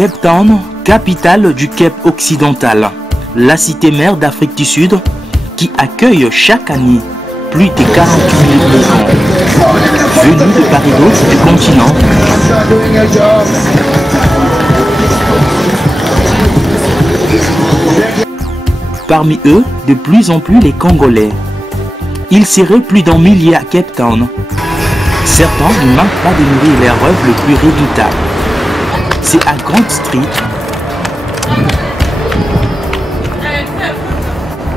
Cape Town, capitale du Cape occidental, la cité mère d'Afrique du Sud qui accueille chaque année plus de 48 000 migrants venus de part et d'autre du continent. Parmi eux, de plus en plus les Congolais. Ils seraient plus d'un millier à Cape Town. Certains ne manquent pas de nourrir leur rêve le plus redoutable. C'est à Grant Street,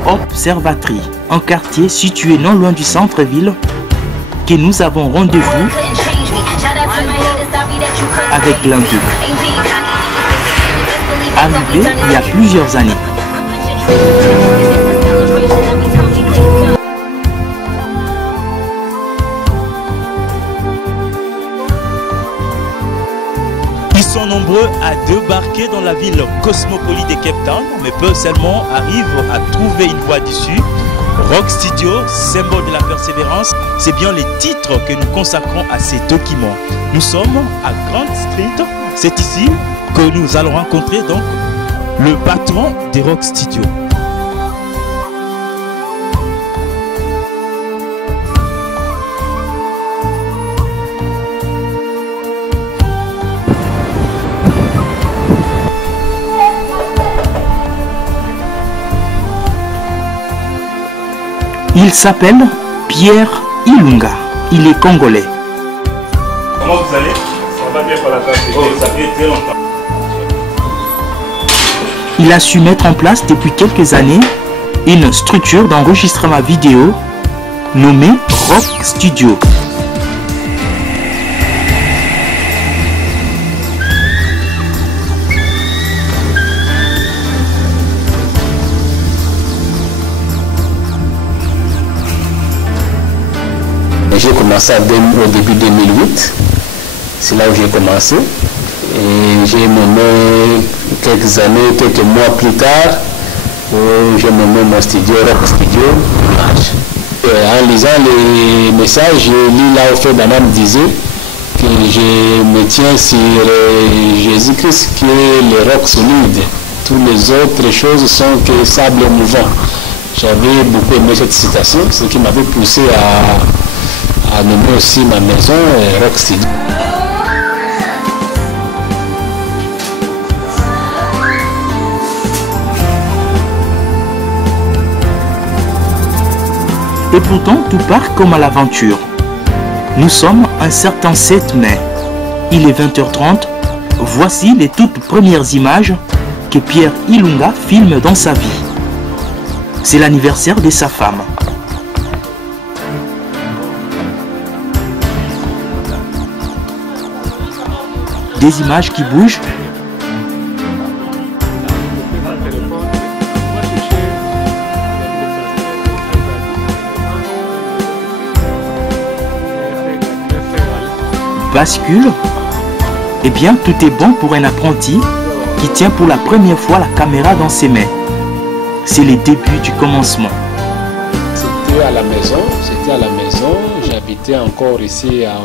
Observatory, un quartier situé non loin du centre-ville, que nous avons rendez-vous avec l'un d'eux. Arrivé il y a plusieurs années. Ils sont nombreux à débarquer dans la ville cosmopolite de Cape Town, mais peu seulement arrivent à trouver une voie d'issue. Rock Studio, symbole de la persévérance, c'est bien les titres que nous consacrons à ces documents. Nous sommes à Grant Street, c'est ici que nous allons rencontrer donc le patron des Rock Studio. Il s'appelle Pierre Ilunga. Il est congolais. Comment vous allez? Ça va bien pour la tâche. Ça fait très longtemps. Il a su mettre en place depuis quelques années une structure d'enregistrement vidéo nommée Rock Studio. J'ai commencé au début 2008, c'est là où j'ai commencé. Et j'ai mené quelques années, quelques mois plus tard, où j'ai mené mon studio, Rock Studio. En lisant les messages, je lis là où Frère Branham disait que je me tiens sur Jésus-Christ qui est le roc solide. Toutes les autres choses sont que sable mouvant. J'avais beaucoup aimé cette citation, ce qui m'avait poussé à nommer aussi ma maison Rock Studio. Et pourtant, tout part comme à l'aventure. Nous sommes un certain 7 mai. Il est 20h30. Voici les toutes premières images que Pierre Ilunga filme dans sa vie. C'est l'anniversaire de sa femme. Des images qui bougent. Bascule. Eh bien, tout est bon pour un apprenti qui tient pour la première fois la caméra dans ses mains. C'est le début du commencement. C'était à la maison, j'habitais encore ici à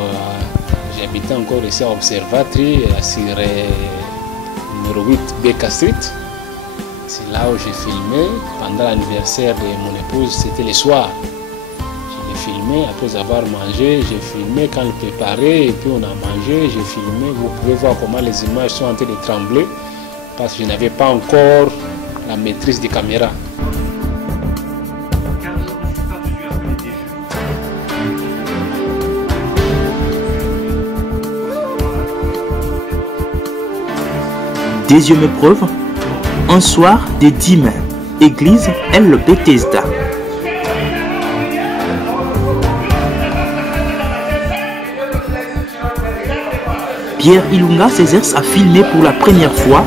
Observatory, sur numéro 8 Baker Street. C'est là où j'ai filmé. Pendant l'anniversaire de mon épouse, c'était le soir. Je l'ai filmé, après avoir mangé, j'ai filmé quand elle préparait, et puis on a mangé, j'ai filmé. Vous pouvez voir comment les images sont en train de trembler, parce que je n'avais pas encore la maîtrise des caméras. Deuxième épreuve, un soir des 10 mai, église El Bethesda. Pierre Ilunga s'exerce à filmer pour la première fois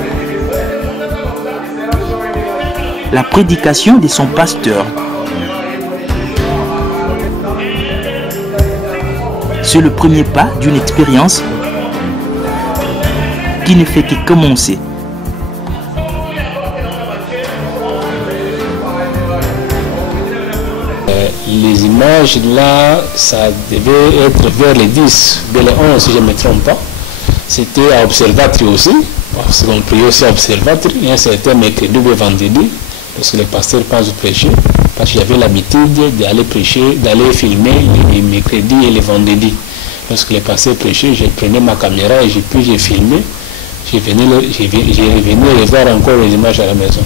la prédication de son pasteur. C'est le premier pas d'une expérience qui ne fait que commencer. Les images là, ça devait être vers les 10, vers les 11 si je ne me trompe pas. C'était à Observatory aussi. Parce qu'on priait aussi observateur, il y a un certain mercredi ou vendredi, lorsque les pasteurs passent au prêcher, parce que j'avais l'habitude d'aller prêcher, d'aller filmer les mercredis et les vendredis. Lorsque les pasteurs prêchaient, je prenais ma caméra et j'ai filmé. J'ai venu revoir encore les images à la maison.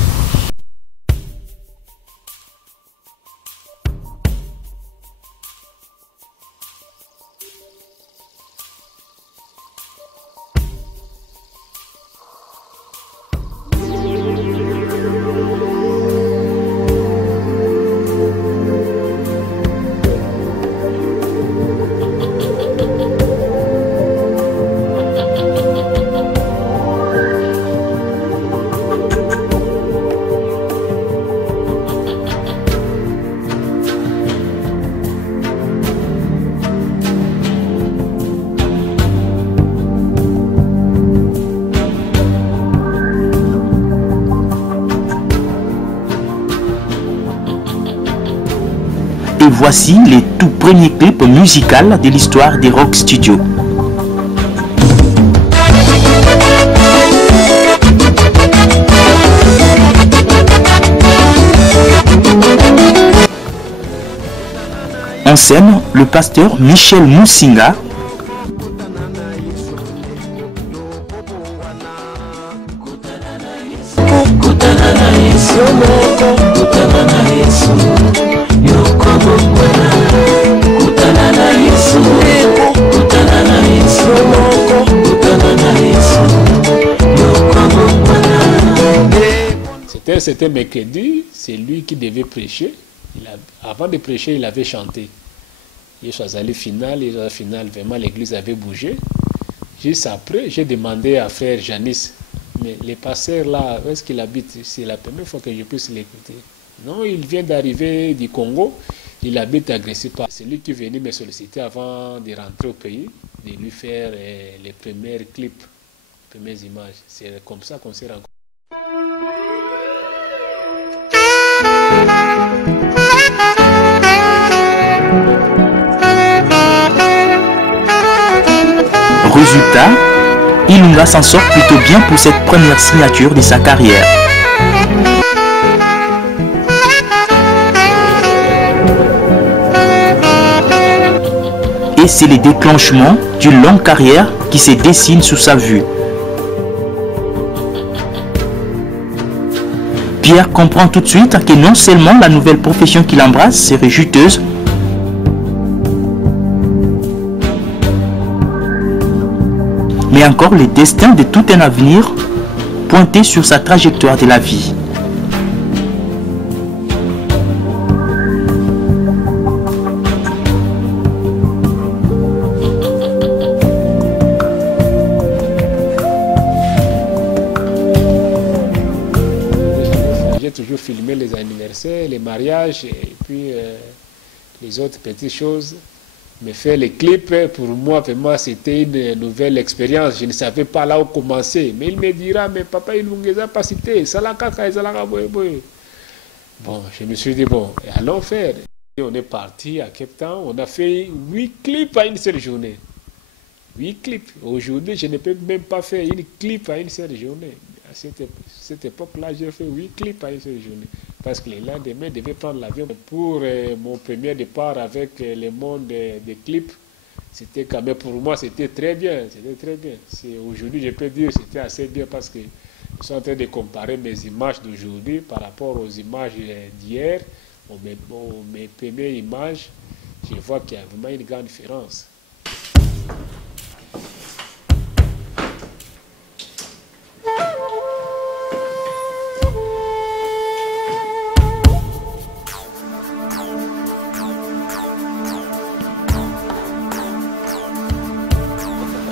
Et voici les tout premiers clips musicaux de l'histoire des Rock Studios. En scène, le pasteur Michel Moussinga, C'était mercredi, c'est lui qui devait prêcher. Avant de prêcher, il avait chanté. Il est allé finale, vraiment l'église avait bougé. Juste après, j'ai demandé à frère Janice, mais les pasteurs là, où est-ce qu'il habite? C'est la première fois que je puisse l'écouter. Non, il vient d'arriver du Congo, il habite à Gressipa. C'est lui qui est venu me solliciter avant de rentrer au pays, de lui faire les premiers clips, les premières images. C'est comme ça qu'on s'est rencontrés. Résultat, Ilunga s'en sort plutôt bien pour cette première signature de sa carrière. Et c'est le déclenchement d'une longue carrière qui se dessine sous sa vue. Pierre comprend tout de suite que non seulement la nouvelle profession qu'il embrasse serait juteuse, mais encore le destin de tout un avenir pointé sur sa trajectoire de la vie. J'ai toujours filmé les anniversaires, les mariages et puis les autres petites choses. Mais faire les clips, pour moi, vraiment, c'était une nouvelle expérience. Je ne savais pas là où commencer. Mais il me dira, mais papa, il ne nous a pas cité. Bon, je me suis dit, bon, allons faire. Et on est parti à Cape Town. On a fait 8 clips à une seule journée. 8 clips. Aujourd'hui, je ne peux même pas faire une clip à une seule journée. À cette époque-là, j'ai fait 8 clips à une seule journée. Parce que le lendemain, je devais prendre l'avion pour mon premier départ avec le monde des clips. C'était quand même, pour moi, c'était très bien. C'était très bien. Aujourd'hui, je peux dire que c'était assez bien parce que je suis en train de comparer mes images d'aujourd'hui par rapport aux images d'hier. Mes premières images, je vois qu'il y a vraiment une grande différence.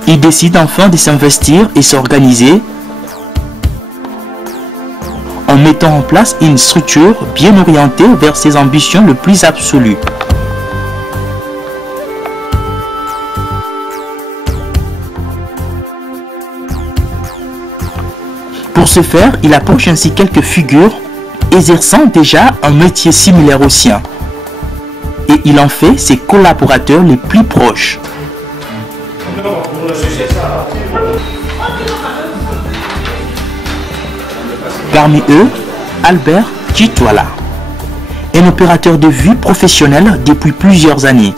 Il décide enfin de s'investir et s'organiser en mettant en place une structure bien orientée vers ses ambitions les plus absolues. Pour ce faire, il approche ainsi quelques figures exerçant déjà un métier similaire au sien. Et il en fait ses collaborateurs les plus proches. Parmi eux, Albert Kitwala, un opérateur de vue professionnel depuis plusieurs années.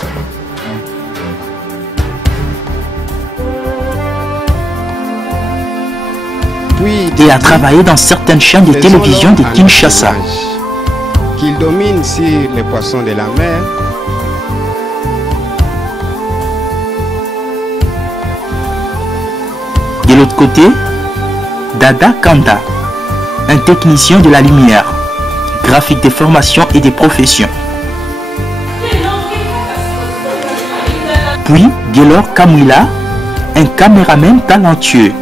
Et a travaillé dans certaines chaînes de télévision de Kinshasa. Qu'il domine sur les poissons de la mer. De l'autre côté, Dada Kanda, un technicien de la lumière, graphique des formations et des professions. Puis, Gelor Kamwila, un caméraman talentueux.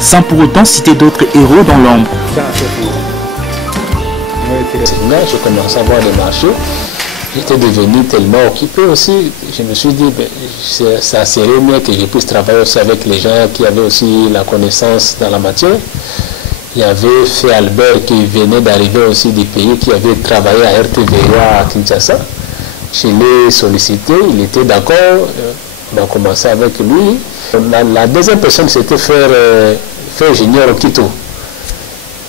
Sans pour autant citer d'autres héros dans l'ombre. Je commençais à voir le marché. J'étais devenu tellement occupé aussi. Je me suis dit, ça serait mieux que je puisse travailler aussi avec les gens qui avaient aussi la connaissance dans la matière. Il y avait fait Albert qui venait d'arriver aussi du pays, qui avait travaillé à RTVA à Kinshasa. Je l'ai sollicité, il était d'accord. On a commencé avec lui. La deuxième personne, c'était Frère Junior Okito,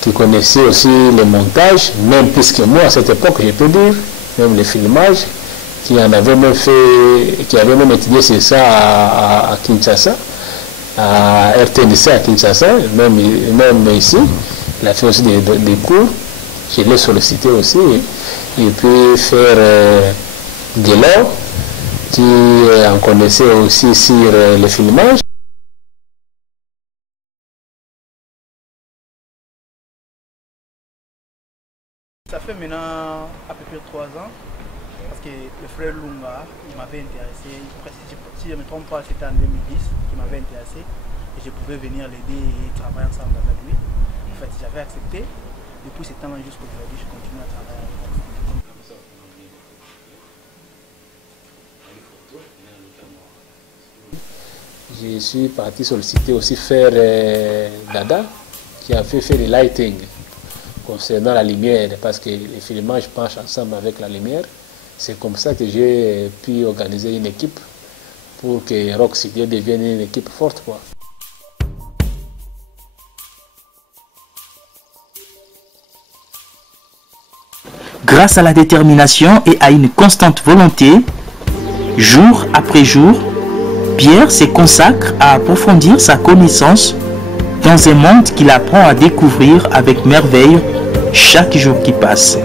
qui connaissait aussi le montage, même plus que moi à cette époque, je peux dire, même le filmage, qui avait même étudié sur ça à Kinshasa, à RTNC à Kinshasa, même ici. Il a fait aussi des cours. Je l'ai sollicité aussi. Et puis Frère Gelor, qui en connaissait aussi sur le filmage. Ça fait maintenant à peu près 3 ans, parce que le frère Lunga, il m'avait intéressé, si je ne me trompe pas, c'était en 2010 qu'il m'avait intéressé, et je pouvais venir l'aider et travailler ensemble avec lui. En fait, j'avais accepté, depuis ce temps jusqu'à aujourd'hui, je continue à travailler avec lui. Je suis parti solliciter aussi Frère Dada, qui a fait le lighting concernant la lumière, parce que les filmages penchent ensemble avec la lumière. C'est comme ça que j'ai pu organiser une équipe pour que Rock Studio devienne une équipe forte, quoi. Grâce à la détermination et à une constante volonté, jour après jour, Pierre se consacre à approfondir sa connaissance dans un monde qu'il apprend à découvrir avec merveille chaque jour qui passe.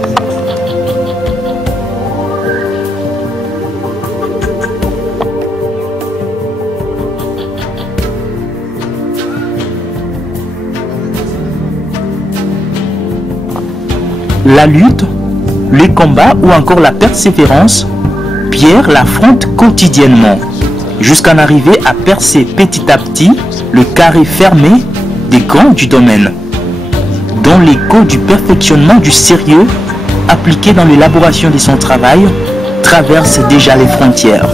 La lutte, les combats ou encore la persévérance, Pierre l'affronte quotidiennement, jusqu'à en arriver à percer petit à petit le carré fermé des grands du domaine, dont l'écho du perfectionnement du sérieux appliqué dans l'élaboration de son travail traverse déjà les frontières.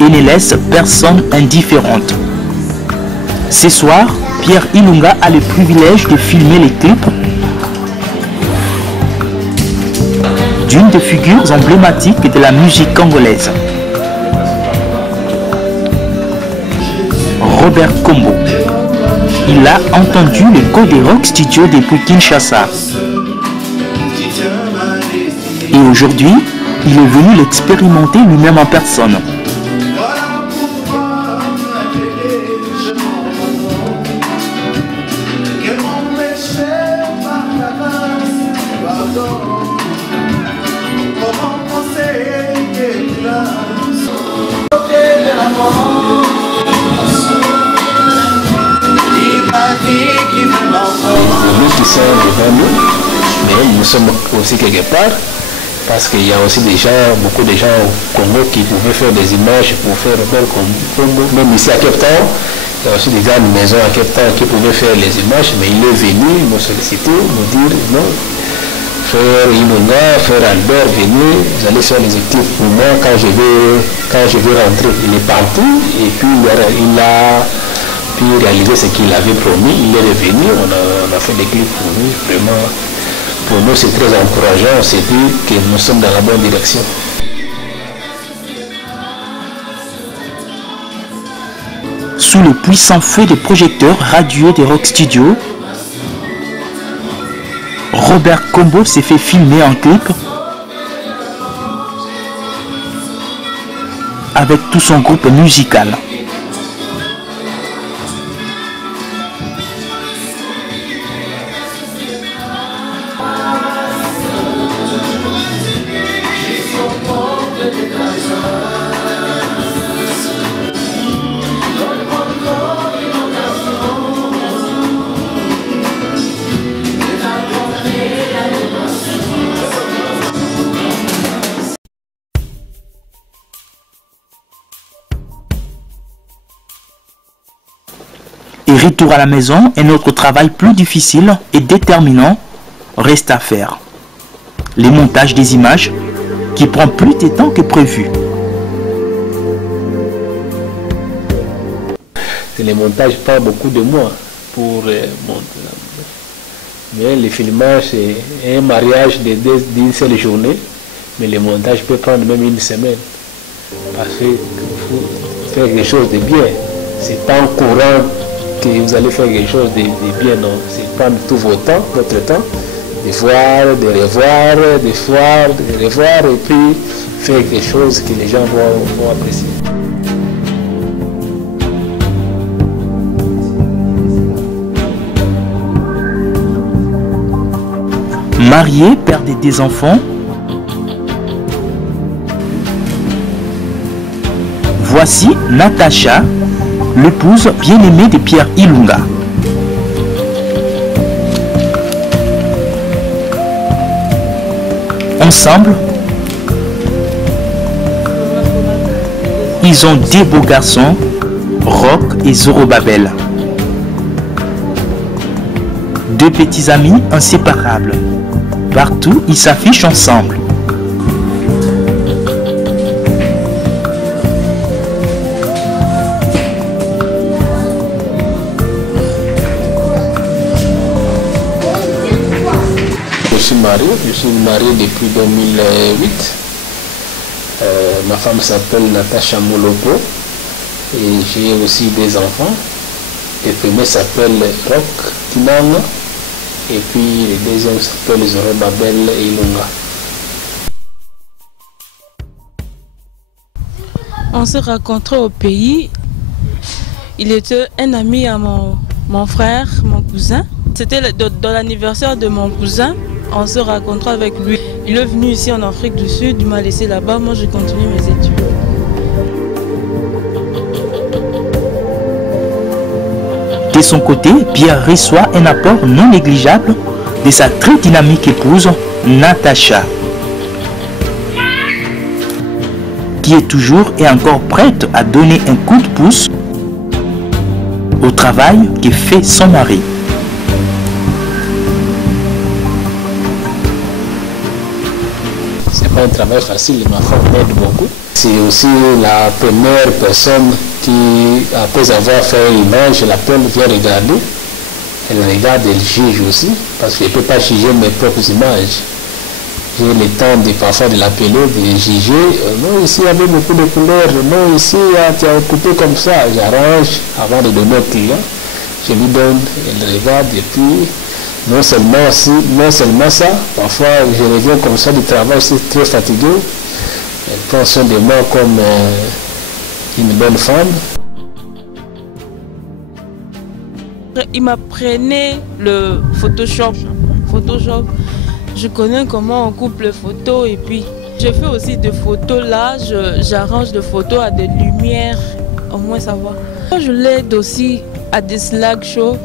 Et ne laisse personne indifférente. Ce soir, Pierre Ilunga a le privilège de filmer les clips d'une des figures emblématiques de la musique congolaise, Robert Kombo. Il a entendu l'écho des Rock Studio depuis Kinshasa. Et aujourd'hui, il est venu l'expérimenter lui-même en personne. Mais nous sommes aussi quelque part parce qu'il y a aussi des gens, beaucoup de gens au Congo qui pouvaient faire des images pour faire même ici à Cape Town. Il y a aussi des gars de maison à Cape Town qui pouvaient faire les images, mais il est venu me solliciter, me dire non, frère Ilunga, frère Albert, venez, vous allez faire les études pour moi quand je vais rentrer. Il est parti et puis il a pu réaliser ce qu'il avait promis. Il est revenu, on a fait des clips pour lui. Vraiment, pour nous, c'est très encourageant. On s'est dit que nous sommes dans la bonne direction. Sous le puissant feu des projecteurs radieux des Rock Studios, Robert Combo s'est fait filmer en clip avec tout son groupe musical. Et retour à la maison, un autre travail plus difficile et déterminant reste à faire. Les montages des images qui prend plus de temps que prévu. Les montages prennent beaucoup de mois pour monter. Mais le filmage, c'est un mariage d'une seule journée, mais le montage peut prendre même une semaine. Parce qu'il faut faire quelque chose de bien. C'est pas en courant que vous allez faire quelque chose de bien, non. C'est prendre tout votre temps, de voir, de revoir, de revoir et puis faire quelque chose que les gens vont apprécier. Marié, père de 2 enfants, voici Natacha, l'épouse bien-aimée de Pierre Ilunga. Ensemble, ils ont 2 beaux garçons, Rock et Zorobabel. 2 petits amis inséparables. Partout, ils s'affichent ensemble. Je suis marié depuis 2008. Ma femme s'appelle Natacha Molopo et j'ai aussi 2 enfants. Le premier s'appelle Rock Tinanga et puis le deuxième s'appelle Zorobabel Ilunga. On s'est rencontrés au pays. Il était un ami à mon frère, mon cousin. C'était dans l'anniversaire de mon cousin. On se rencontre avec lui. Il est venu ici en Afrique du Sud, il m'a laissé là-bas, moi j'ai continué mes études. De son côté, Pierre reçoit un apport non négligeable de sa très dynamique épouse, Natacha, qui est toujours et encore prête à donner un coup de pouce au travail que fait son mari. C'est pas un travail facile, ma femme m'aide beaucoup. C'est aussi la première personne qui, après avoir fait une image, l'appelle, vient regarder. Elle regarde, elle juge aussi, parce que je ne peux pas juger mes propres images. J'ai le temps parfois de l'appeler, de juger. Non, ici il y avait beaucoup de couleurs. Non, ici tu as coupé comme ça. J'arrange avant de donner au client. Je lui donne, elle regarde et puis non seulement ça, parfois je reviens comme ça du travail, c'est très fatigué. Elle prend soin de moi comme une bonne femme. Il m'apprenait le Photoshop. Je connais comment on coupe les photos et puis je fais aussi des photos là, j'arrange des photos à des lumières, au moins ça va. Je l'aide aussi à des slideshows.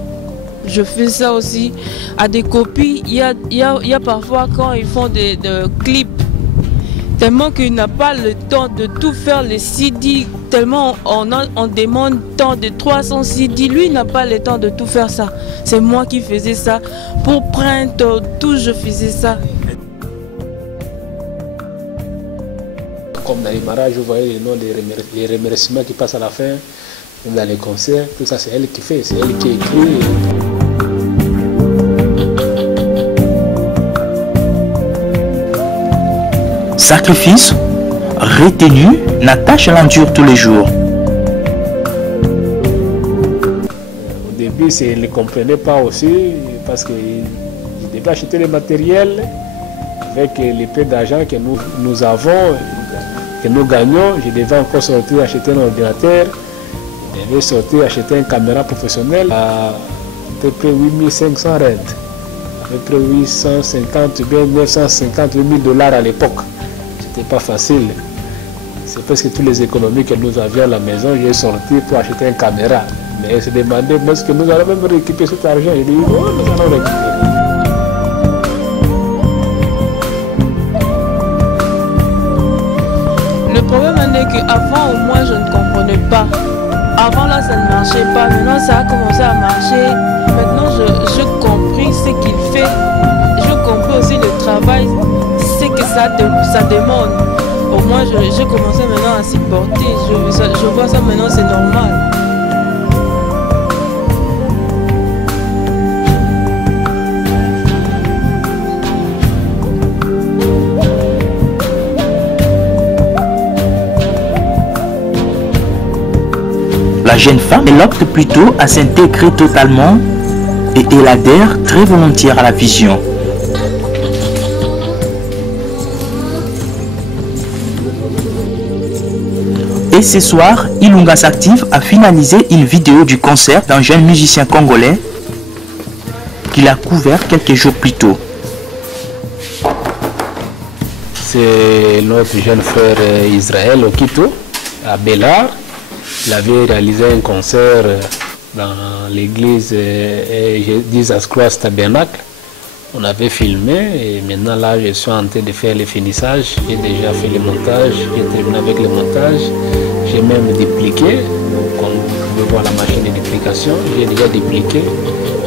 Je fais ça aussi à des copies. Il y a parfois quand ils font des clips, tellement qu'il n'a pas le temps de tout faire les CD, tellement on demande tant de 300 CD. Lui n'a pas le temps de tout faire ça. C'est moi qui faisais ça. Pour prendre tout, je faisais ça. Comme dans les mariages, vous voyez les noms des remerciements qui passent à la fin. dans les concerts, tout ça c'est elle qui fait, c'est elle qui écrit. Sacrifice, retenue, Natacha l'endure tous les jours. Au début, je ne le comprenais pas aussi, parce que je devais acheter le matériel avec les peu d'argent que nous avons, que nous gagnons. Je devais encore sortir acheter un ordinateur, je devais sortir acheter une caméra professionnelle à peu près 8500 rentes, à peu près 850 ou bien 950 000 $ à l'époque. C'était pas facile. C'est parce que toutes les économies que nous avions à la maison, j'ai sorti pour acheter une caméra. Mais elle se demandait, est-ce que nous allons même récupérer cet argent? J'ai dit, oh, nous allons récupérer. Le problème est qu'avant, au moins, je ne comprenais pas. Avant, là, ça ne marchait pas. Maintenant, ça a commencé à marcher. Maintenant, je compris ce qu'il fait. Je compris aussi le travail, ce que ça demande. Au moins, j'ai commencé maintenant à supporter. Je vois ça maintenant, c'est normal. La jeune femme, elle opte plutôt à s'intégrer totalement et elle adhère très volontiers à la vision. Et ce soir, Ilunga s'active à finaliser une vidéo du concert d'un jeune musicien congolais qu'il a couvert quelques jours plus tôt. C'est notre jeune frère Israël Okito, à Bellar. Il avait réalisé un concert dans l'église Jesus Christ Tabernacle. On avait filmé et maintenant là je suis en train de faire le finissage. J'ai déjà fait le montage, j'ai terminé avec le montage. J'ai même dupliqué, comme vous pouvez voir la machine de duplication, j'ai déjà dupliqué.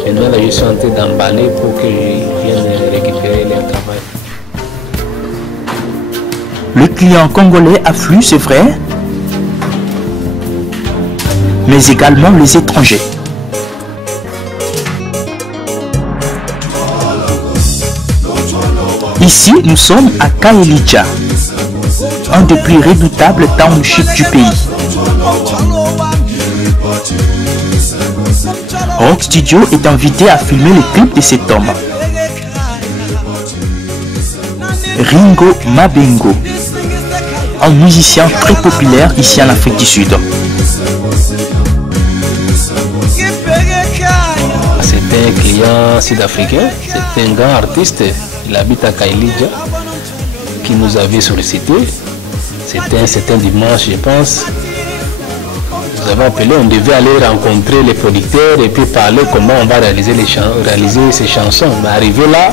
Maintenant là je suis en train d'emballer pour que je vienne récupérer le travail. Le client congolais afflue, c'est vrai, mais également les étrangers. Ici, nous sommes à Kaelija, un des plus redoutables townships du pays. Rock Studio est invité à filmer le clip de cet homme. Ringo Mabengo, un musicien très populaire ici en Afrique du Sud. C'est un client sud-africain, c'est un grand artiste, il habite à Kaelija, qui nous avait sollicité. C'était un dimanche, je pense. Nous avons appelé, on devait aller rencontrer les producteurs et puis parler comment on va réaliser ces chansons. Mais arrivé là,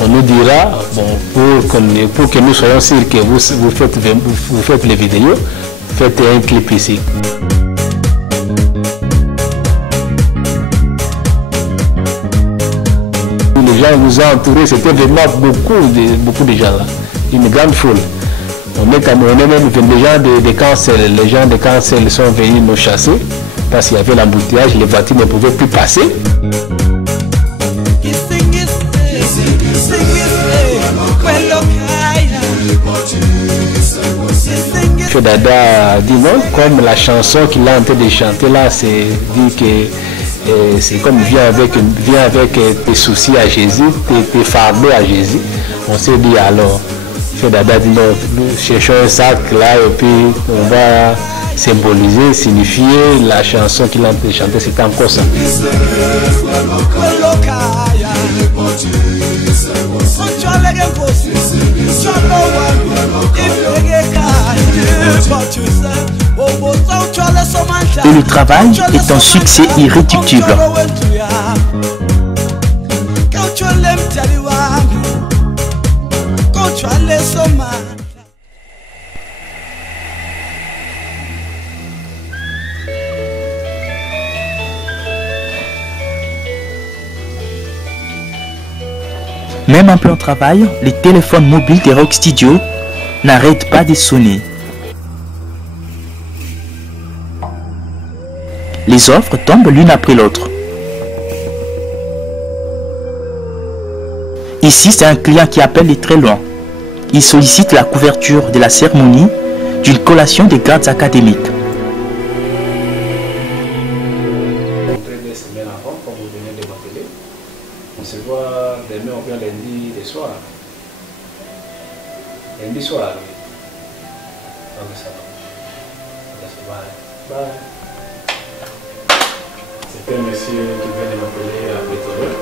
on nous dira, bon, pour que nous soyons sûrs que vous faites les vidéos, faites un clip ici. Les gens nous ont entourés, c'était vraiment beaucoup de gens là, une grande foule. On est même des gens de Cancel, les gens de Cancel sont venus nous chasser parce qu'il y avait l'embouteillage, les voitures ne pouvaient plus passer. Dada dit non, comme la chanson qu'il a en train de chanter là, c'est dit que c'est comme vient avec tes soucis à Jésus, tes fardeaux à Jésus. On s'est dit alors, Dada dit non, nous cherchons un sac là et puis on va symboliser, signifier la chanson qu'il a en train de chanter, c'est encore ça. Et le travail est un succès irréductible. Même en plein travail, les téléphones mobiles des Rock Studio n'arrêtent pas de sonner. Les offres tombent l'une après l'autre. Ici, c'est un client qui appelle de très loin. Il sollicite la couverture de la cérémonie d'une collation des grades académiques. Des semaines avant, comme vous venez de m'appeler, on se voit demain ou bien lundi le soir. Lundi soir, oui. Donc ça va. Bye. C'est un monsieur qui vient de m'appeler à Pretoria.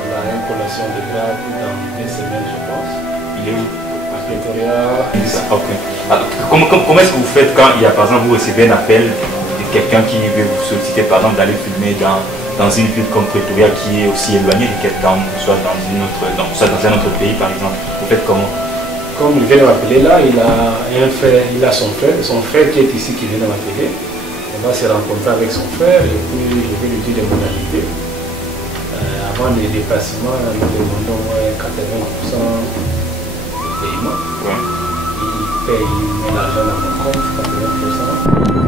Il a une collation de grade dans 2 semaines, je pense. Il est où? À Pretoria. Ok. Alors, comment est-ce que vous faites quand il y a par exemple vous recevez un appel de quelqu'un qui veut vous solliciter par exemple d'aller filmer dans une ville comme Pretoria qui est aussi éloignée de Cape Town, soit dans un autre pays par exemple? Vous faites comment? Comme il vient de m'appeler là, il a son frère qui est ici qui vient de m'appeler. On va se rencontrer avec son frère et puis je vais lui dire les modalités. Avant les déplacements, nous demandons 80% de paiement. Ouais. Il paye, il met l'argent dans mon compte, 80%.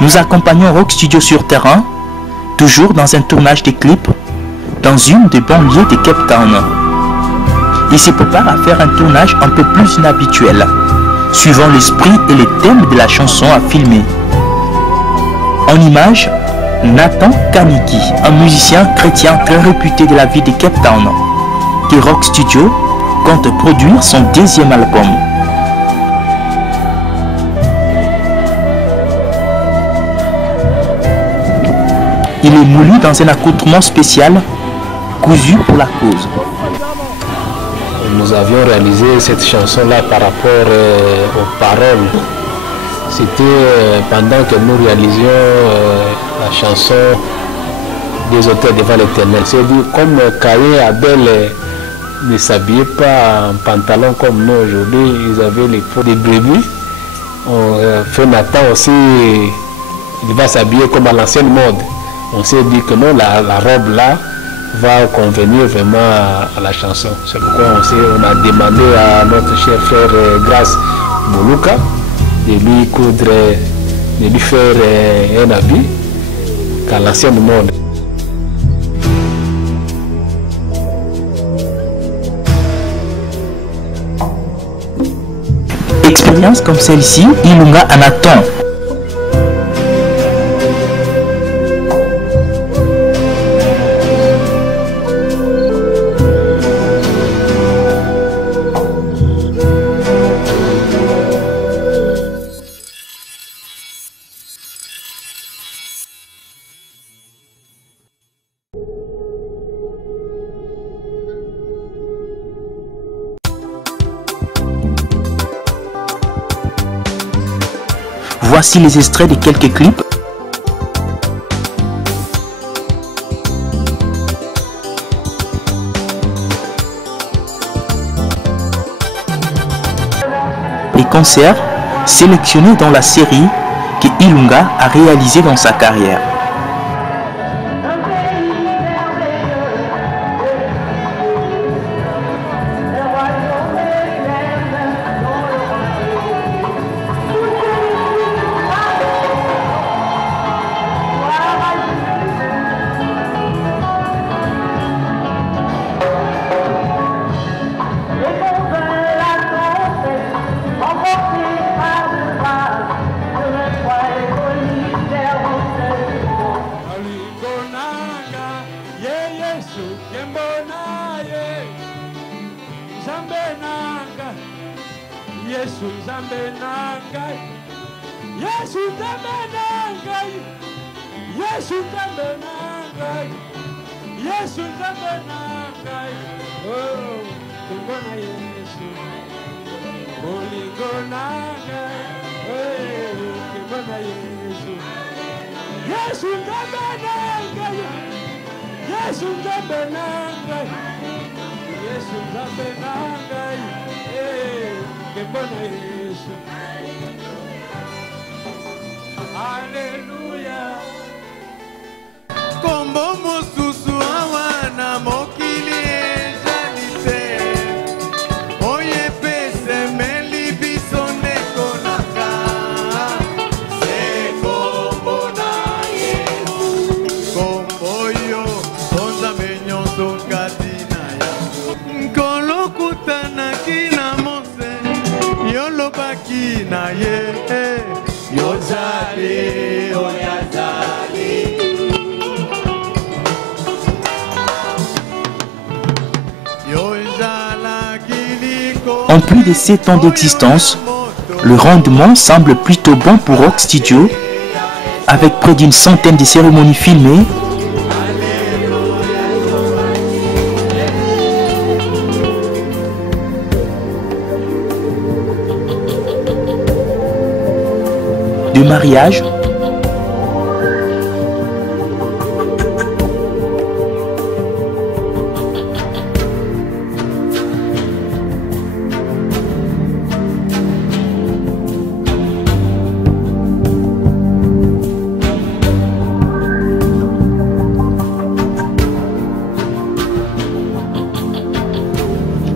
Nous accompagnons Rock Studio sur terrain, toujours dans un tournage de clips, dans une des banlieues de Cape Town. Il se prépare à faire un tournage un peu plus inhabituel, suivant l'esprit et les thèmes de la chanson à filmer. En image, Nathan Kaniki, un musicien chrétien très réputé de la ville de Cape Town, qui Rock Studio compte produire son 2e album. Il est moulu dans un accoutrement spécial, cousu pour la cause. Nous avions réalisé cette chanson-là par rapport aux paroles. C'était pendant que nous réalisions la chanson des auteurs devant l'Éternel. C'est-à-dire, comme Caïn et Abel ne s'habillaient pas en pantalon comme nous aujourd'hui, ils avaient les peaux des brebis. Fait Nathan aussi, il va s'habiller comme à l'ancienne mode. On s'est dit que non, la robe là va convenir vraiment à la chanson. C'est pourquoi on a demandé à notre cher frère Grace Moluka de lui coudre, de lui faire un habit qu'à l'ancienne mode. Expérience comme celle-ci, Ilunga en attend. Voici les extraits de quelques clips. Les concerts sélectionnés dans la série que Ilunga a réalisé dans sa carrière. Mokili ejalite, oye pese En plus de 7 ans d'existence, le rendement semble plutôt bon pour Rock Studio, avec près d'une centaine de cérémonies filmées, de mariage,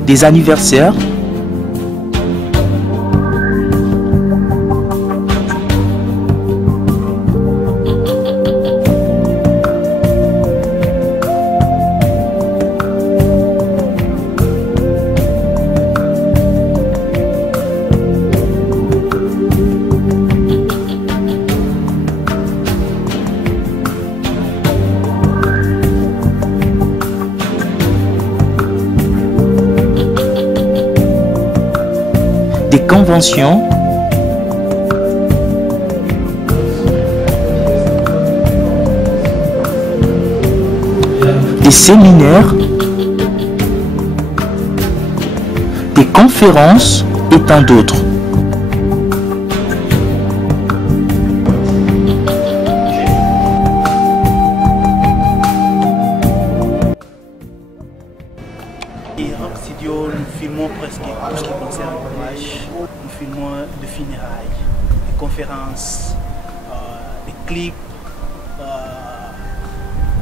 des anniversaires, des conventions, des séminaires, des conférences et tant d'autres. Et Rock Studio, nous filmons presque tout ce qui concerne le mariage. Nous filmons de funérailles, des conférences, des clips,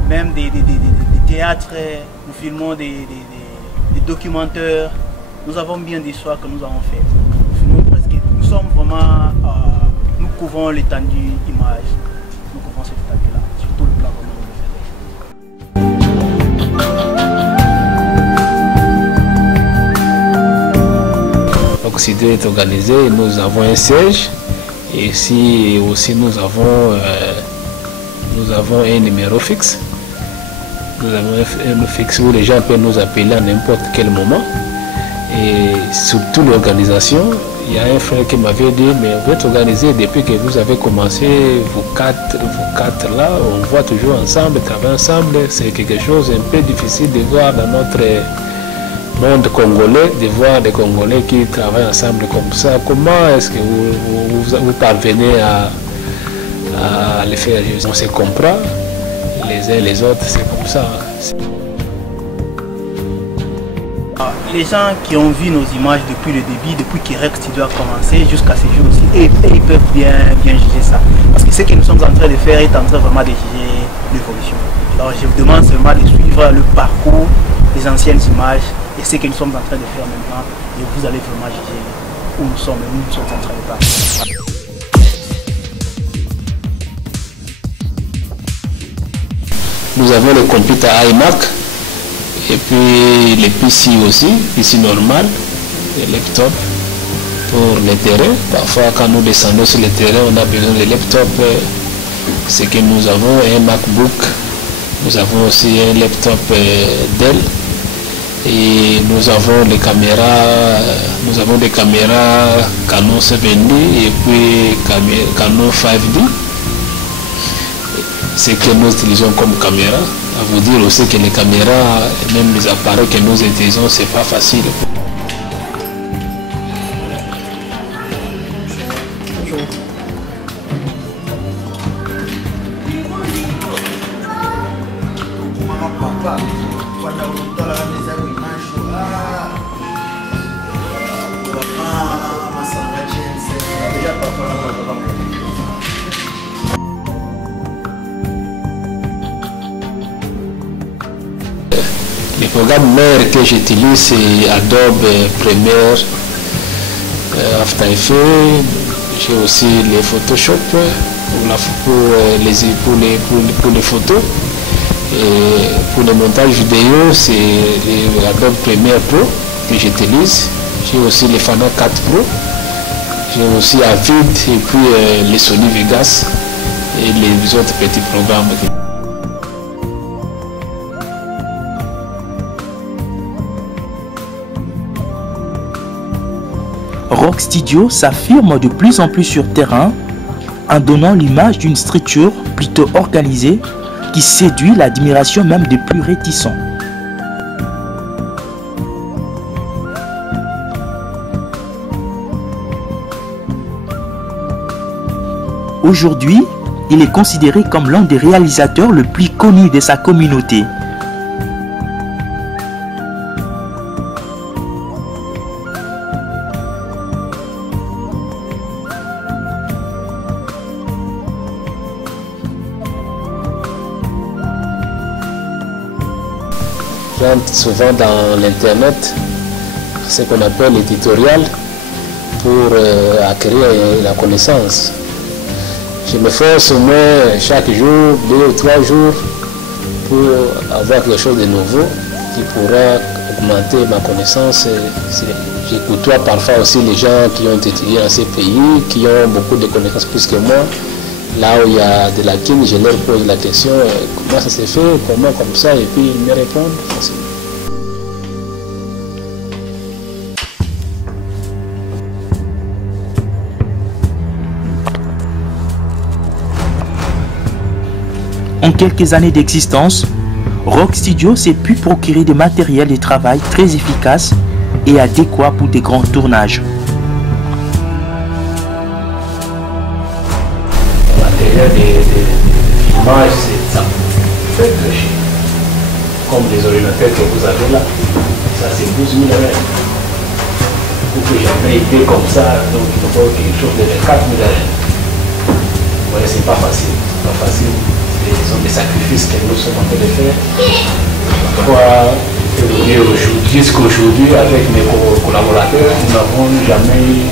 même des théâtres. Nous filmons des documentaires. Nous avons bien des choix que nous avons fait. Nous filmons presque. Nous sommes vraiment, nous couvrons l'étendue image. Nous couvrons cette étendue-là, sur tout le plan comme nous le faisons. Rock Studio est organisé, nous avons un siège et ici aussi nous avons un numéro fixe. Nous avons un numéro fixe où les gens peuvent nous appeler à n'importe quel moment. Et surtout l'organisation, il y a un frère qui m'avait dit, mais vous êtes organisé depuis que vous avez commencé, vous quatre là, on voit toujours ensemble, travailler ensemble, c'est quelque chose un peu difficile de voir dans notre monde congolais, de voir des Congolais qui travaillent ensemble comme ça. Comment est-ce que vous parvenez à les faire? On se comprend les uns les autres, c'est comme ça. Les gens qui ont vu nos images depuis le début, depuis que Rock Studio a commencé jusqu'à ce jour aussi, ils peuvent bien juger ça. Parce que ce que nous sommes en train de faire est en train vraiment de juger l'évolution. Alors je vous demande seulement de suivre le parcours des anciennes images et ce que nous sommes en train de faire maintenant. Et vous allez vraiment juger où nous sommes et où nous sommes en train de partir. Nous avons le computer iMac et puis les PC aussi, PC normal, les laptops pour les terrains. Parfois quand nous descendons sur le terrain, on a besoin de laptops. C'est que nous avons un MacBook, nous avons aussi un laptop Dell et nous avons des caméras, Canon 7D et puis Canon 5D. Ce que nous utilisons comme caméra, à vous dire aussi que les caméras, même les appareils que nous utilisons, c'est pas facile. Le programme mère que j'utilise c'est Adobe Premiere, After Effects. J'ai aussi les Photoshop pour les photos. Et pour le montage vidéo, c'est Adobe Premiere Pro que j'utilise. J'ai aussi les Final Cut Pro. J'ai aussi Avid et puis les Sony Vegas et les autres petits programmes. Rock Studio s'affirme de plus en plus sur terrain en donnant l'image d'une structure plutôt organisée qui séduit l'admiration même des plus réticents. Aujourd'hui, il est considéré comme l'un des réalisateurs le plus connus de sa communauté. J'entre souvent dans l'internet, ce qu'on appelle les tutoriels, pour acquérir la connaissance. Je me force au moins chaque jour, 2 ou 3 jours, pour avoir quelque chose de nouveau qui pourra augmenter ma connaissance. Je côtoie parfois aussi les gens qui ont étudié dans ces pays, qui ont beaucoup de connaissances plus que moi. Là où il y a de la lacunes, je leur pose la question, comment ça s'est fait, comment comme ça, et puis ils me répondent facilement. En quelques années d'existence, Rock Studio s'est pu procurer des matériels de travail très efficaces et adéquats pour des grands tournages. Le matériel d'image, c'est ça. Comme les ordinateurs que vous avez là, ça c'est 12 000 €. Pour que j'avais été comme ça, donc il faut quelque chose de 4 000 €. Vous voyez, c'est pas facile. C'est pas facile. Ce sont des sacrifices que nous sommes en train de faire. Jusqu'aujourd'hui, avec mes collaborateurs, nous n'avons jamais eu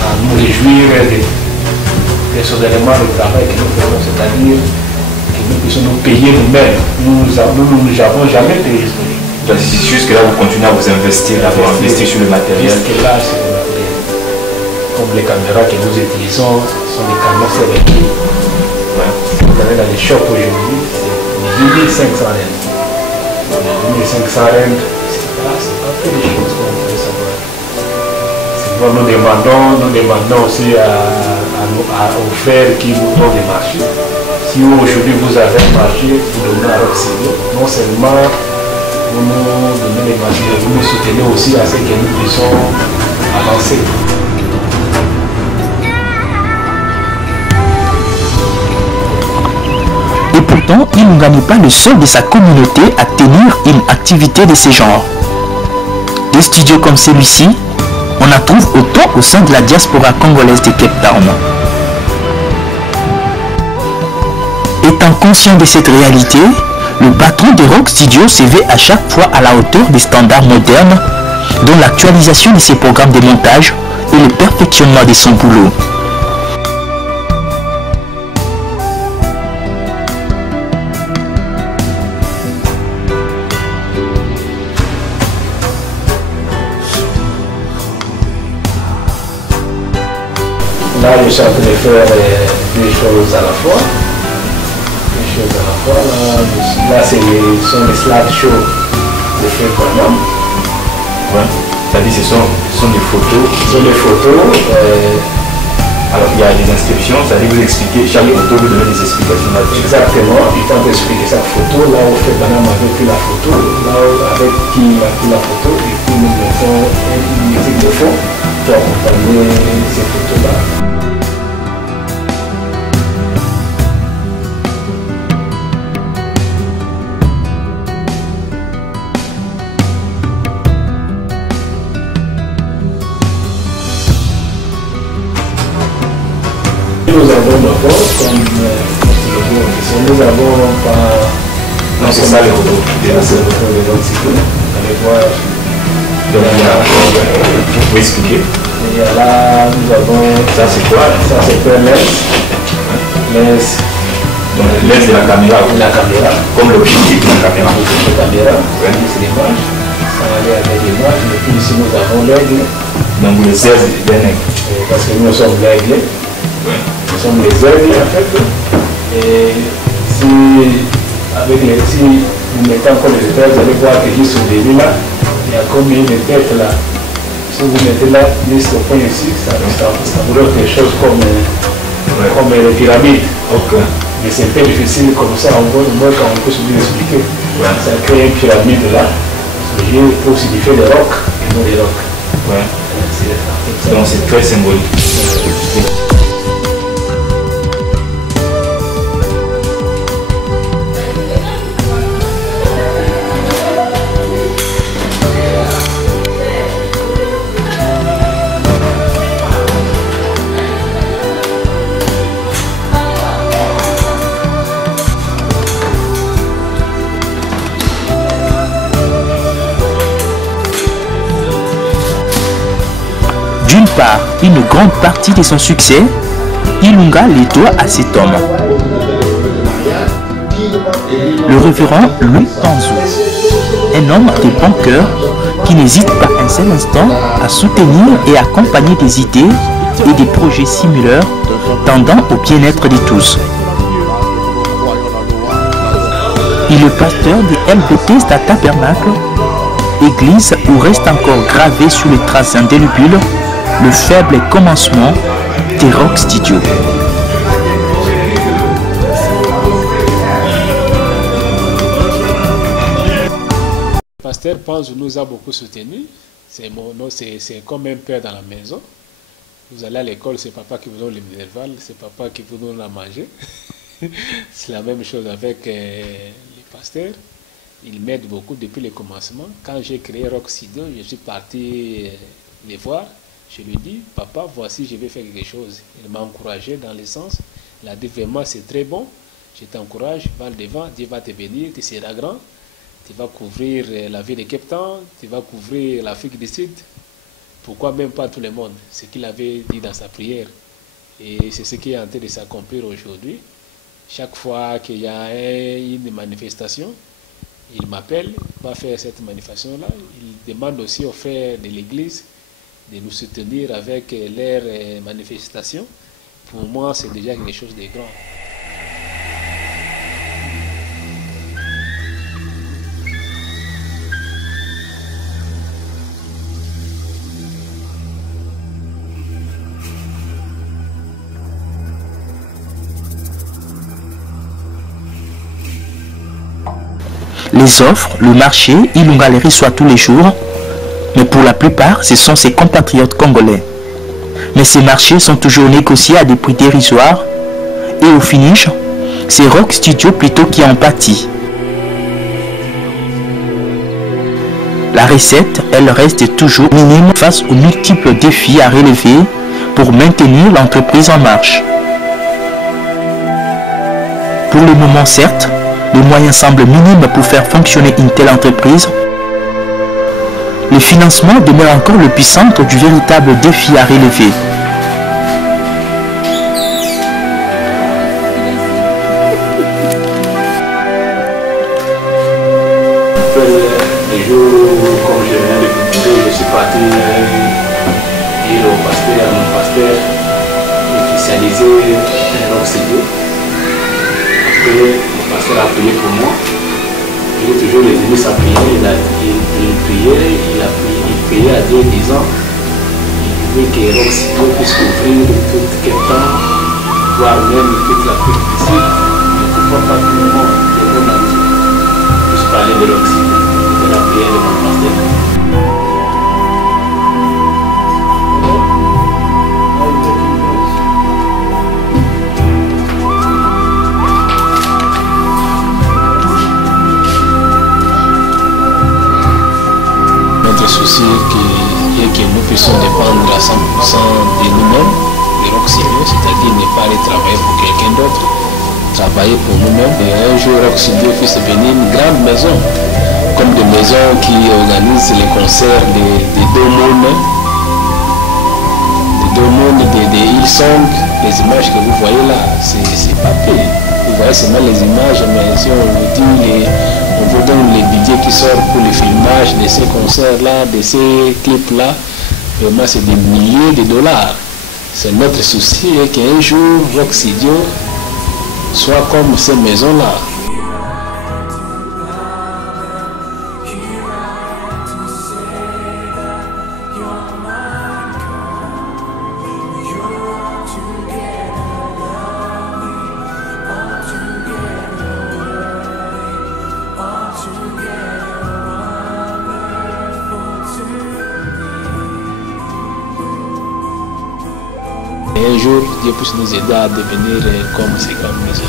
à nous réjouir des éléments de travail que nous faisons, c'est-à-dire que nous puissions nous payer nous-mêmes. Nous n'avons jamais payé. Jusque-là, vous continuez à vous investir, à investir sur le matériel. Jusque-là, c'est le matériel. Comme les caméras que nous utilisons sont des caméras sélectives. Vous avez dans les shops aujourd'hui, c'est 1500 €. 1500 €, c'est pas peu de choses qu'on peut savoir. Nous demandons aussi aux frères qui nous donnent des marchés. Si aujourd'hui vous avez un marché, vous donnez à Rock Studio. Non seulement vous nous donnez les marchés, vous nous soutenez aussi à ce que nous puissions avancer. Et pourtant, Ilunga n'est pas le seul de sa communauté à tenir une activité de ce genre. Des studios comme celui-ci, on en trouve autant au sein de la diaspora congolaise de Cape Town. Étant conscient de cette réalité, le patron de Rock Studio se veut à chaque fois à la hauteur des standards modernes, dont l'actualisation de ses programmes de montage et le perfectionnement de son boulot. Là, je suis en train de faire deux choses à la fois. Là, ce sont les slideshows de Fred Branham. Ouais. C'est-à-dire ce sont des photos. Ce sont des photos. Alors, il y a des inscriptions, c'est-à-dire vous expliquez, chaque photo, vous donnez des explications là-dessus. Exactement. Il tente d'expliquer sa photo, là où Fred Branham avait pris la photo, là où avec qui il a pris la photo, et puis nous mettons une musique de fond pour accompagner ces photos-là. Nous avons d'abord, comme nous avons pas... Non, c'est ça les photos. C'est les photos de Rock Studio. Allez voir. Donc, vous pouvez expliquer. Et là, nous avons... Ça, c'est quoi? Ça, c'est un lens. Lens. Donc, le lens de la caméra. La caméra. Comme l'objectif de la caméra. La caméra. C'est l'image. Ça va aller avec l'image. Et puis ici, nous avons l'aigle. Donc, vous le servez d'un aigle. Parce que nous sommes l'aigle. Nous sommes les aigles en fait. Et si nous mettons encore les étoiles, vous allez voir que juste au début là, il y a comme une tête là. vous mettez là, juste au point ici, ça vous donne quelque chose comme les pyramides. Okay. Mais c'est un peu difficile comme ça, on voit moins quand on peut se l'expliquer. Ouais. Ça crée une pyramide là. J'ai pour signifier les rocs et non les rocs. Ouais. Donc c'est très symbolique. D'une part, une grande partie de son succès, Ilunga les doit à cet homme. Le révérend Louis Panzou, un homme de bon cœur qui n'hésite pas un seul instant à soutenir et accompagner des idées et des projets similaires tendant au bien-être de tous. Il est pasteur de LBT Stade Tabernacle, église où reste encore gravé sur les traces indélébiles le faible commencement des Rock Studio. Le pasteur Panzou nous a beaucoup soutenus. C'est comme un père dans la maison. Vous allez à l'école, c'est papa qui vous donne les minervales, c'est papa qui vous donne à manger. C'est la même chose avec les pasteurs. Ils m'aident beaucoup depuis le commencement. Quand j'ai créé Rock Studio, je suis parti les voir. Je lui ai dit, papa, voici, je vais faire quelque chose. Il m'a encouragé dans le sens, il a dit vraiment, c'est très bon, je t'encourage, va le devant, Dieu va te bénir, tu seras grand, tu vas couvrir la ville de Cape Town, tu vas couvrir l'Afrique du Sud. Pourquoi même pas tout le monde? C'est ce qu'il avait dit dans sa prière. Et c'est ce qui est en train de s'accomplir aujourd'hui. Chaque fois qu'il y a une manifestation, il m'appelle, va faire cette manifestation-là. Il demande aussi aux frères de l'église de nous soutenir avec leurs manifestations. Pour moi, c'est déjà quelque chose de grand. Les offres, le marché, Ilunga les reçoit tous les jours, mais pour la plupart, ce sont ses compatriotes congolais. Mais ces marchés sont toujours négociés à des prix dérisoires, et au finish, c'est Rock Studio plutôt qui en pâtit. La recette, elle reste toujours minime face aux multiples défis à relever pour maintenir l'entreprise en marche. Pour le moment, certes, les moyens semblent minimes pour faire fonctionner une telle entreprise. Le financement demeure encore le puissante du véritable défi à relever. Les jours, comme je viens de vous dire, je suis parti dire au pasteur, à mon pasteur, officialiser un Rock Studio. Après, le pasteur a prié pour moi. Il est toujours venu sa prière, il priait à Dieu disant il veut que Rock Studio puisse couvrir toute Cape Town, voire même toute l'Afrique du Sud, mais pourquoi pas tout le monde, le monde entier, puisse parler de Rock Studio, de la prière de mon pasteur. Notre souci est que nous puissions dépendre à 100% de nous-mêmes, de Rock Studio, c'est-à-dire ne pas aller travailler pour quelqu'un d'autre, travailler pour nous-mêmes. Et un jour, Rock Studio puisse devenir une grande maison, comme des maisons qui organisent les concerts des deux mondes, des Hillsong. Les images que vous voyez là, c'est pas pire. Vous voyez seulement les images, mais si on vous dit on vous donne les budgets qui sortent pour le filmage de ces concerts-là, de ces clips-là, vraiment c'est des milliers de dollars. C'est notre souci et qu'un jour, Rock Studio soit comme ces maisons-là. You're Et un jour, Dieu puisse nous aider à devenir comme ces grands musiciens.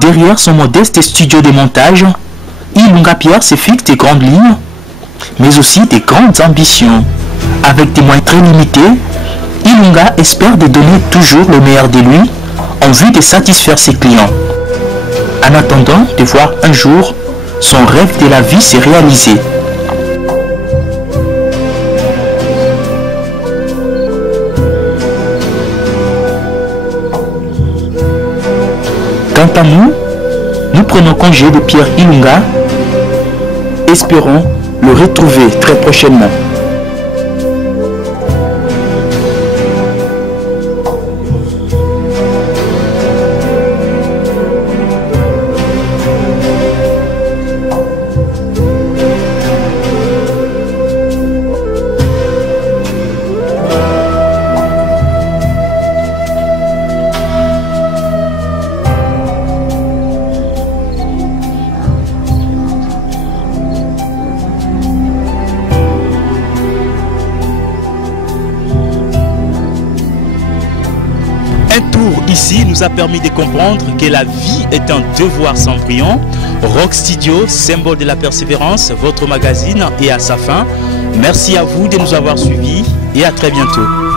Derrière son modeste studio de montage, Ilunga Pierre se fixe des grandes lignes, mais aussi des grandes ambitions. Avec des moyens très limités, Ilunga espère de donner toujours le meilleur de lui en vue de satisfaire ses clients. En attendant de voir un jour son rêve de la vie se réaliser. Quant à nous, nous prenons congé de Pierre Ilunga. Espérons le retrouver très prochainement. Ici nous a permis de comprendre que la vie est un devoir sans brillant. Rock Studio, symbole de la persévérance, votre magazine est à sa fin. Merci à vous de nous avoir suivis et à très bientôt.